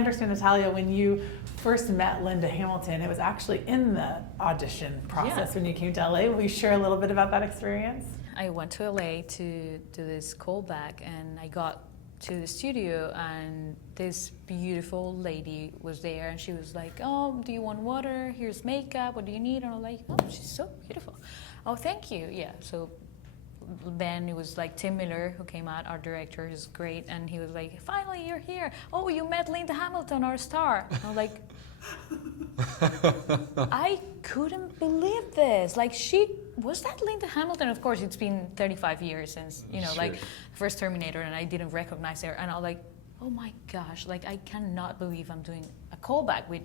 understand, Natalia, when you first met Linda Hamilton, it was actually in the audition process when you came to LA. Will you share a little bit about that experience? I went to LA to do this callback, and I got to the studio, and this beautiful lady was there, and she was like, "Oh, do you want water? Here's makeup. What do you need?" And I'm like, "Oh, she's so beautiful. Oh, thank you." Yeah. So then it was like Tim Miller who came out, our director, is great, and he was like, "Finally, you're here. Oh, you met Linda Hamilton, our star." And I'm like, I couldn't believe this. Like, was that Linda Hamilton? Of course, it's been 35 years since, like first Terminator, and I didn't recognize her. And I was like, oh my gosh, like I cannot believe I'm doing a callback with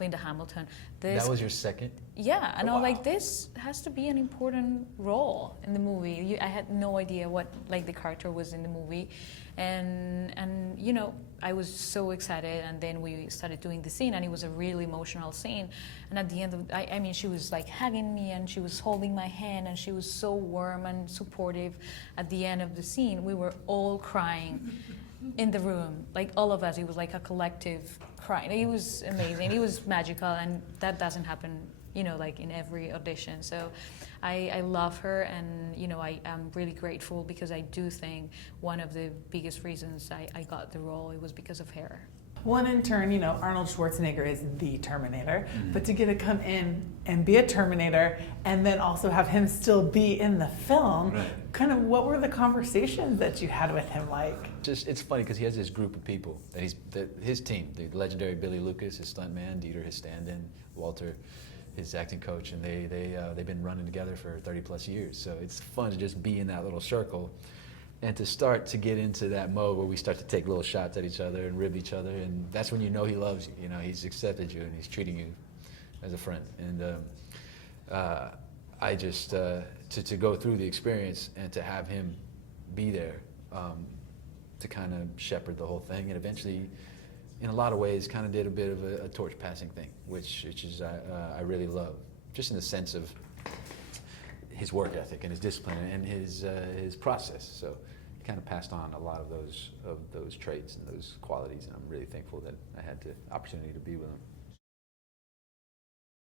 Linda Hamilton. That was your second? Yeah, and Oh, I was wow. like, this has to be an important role in the movie. I had no idea what like the character was in the movie, and I was so excited. And then we started doing the scene, and it was a really emotional scene. And at the end of, I mean, she was like hugging me, and she was holding my hand, and she was so warm and supportive. At the end of the scene, we were all crying in the room, like all of us. It was like a collective crying. It was amazing. It was magical, and that doesn't happen, like in every audition. So I love her, and I am really grateful, because I do think one of the biggest reasons I got the role, it was because of her. Well, in turn, Arnold Schwarzenegger is the Terminator, but to get to come in and be a Terminator and then also have him still be in the film, kind of what were the conversations that you had with him like? It's funny because he has this group of people that his team, the legendary Billy Lucas, his stuntman, Dieter, his stand-in, Walter, his acting coach, and they've been running together for 30 plus years. So it's fun to just be in that little circle, and to start to get into that mode where we start to take little shots at each other and rib each other, and that's when you know he loves you. He's accepted you, and he's treating you as a friend. And I just to go through the experience and to have him be there to kind of shepherd the whole thing, and eventually, in a lot of ways, kind of did a bit of a torch passing thing, which is I really love, just in the sense of his work ethic and his discipline and his process. So he kind of passed on a lot of those traits and those qualities, and I'm really thankful that I had the opportunity to be with him.